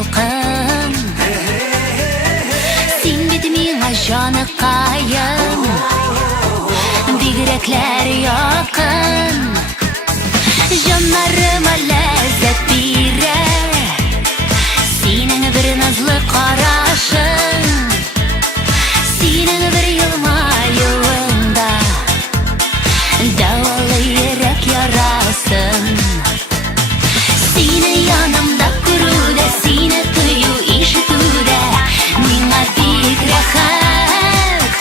салқын. Сен бит миңа жаныккайым, бигрәкләр якын. Жаннарыма ләззәт бирә синең бер назлы карашың, синең бер елмаюыңда давалы йөрәк ярасын. Сине янымда күрүдә, сине тою ишетүдә миңа бик рәхәт.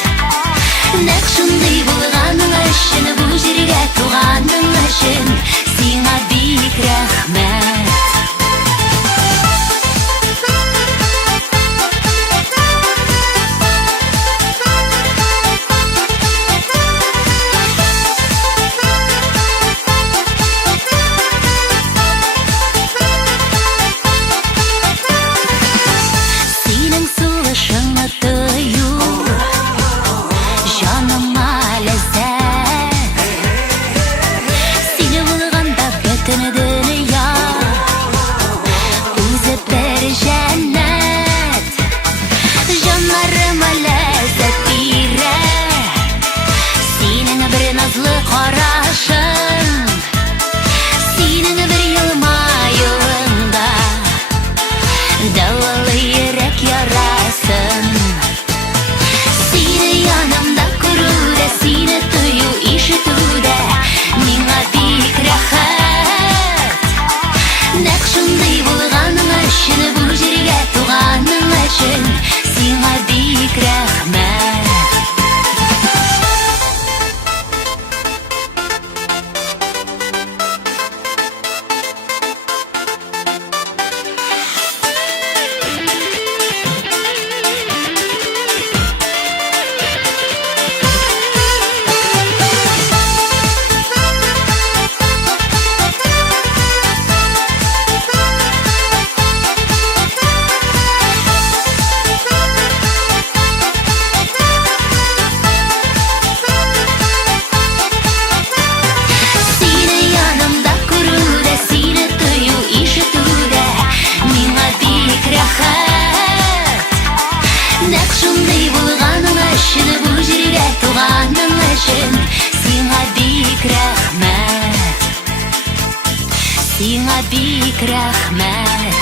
Нәкъ шундый булганың өчен, бу җиргә туганың өчен сиңа бик рәхмәт. Синең сулышыңны тою җаныма ләззәт. Сине булганда бөтен дөнья үзе бер җәннәт. Җаннарыма ләззәт бирә синең бер назлы карашың, синең бер елмаюыңда давалы йөрәк ярасын. Сине янымда күрүдә, сине тою ишетүдә миңа бик рәхәт. Нәкъ шундый булганың өчен, бу җиргә туганың өчен сиңа бик рәхмәт. Сине янымда күрүдә, сине тою ишетүдә миңа бик рәхәт. Нәкъ шундый булганың өчен, бу җиргә туганың өчен сиңа бик рәхмәт. Сиңа бик рәхмәт.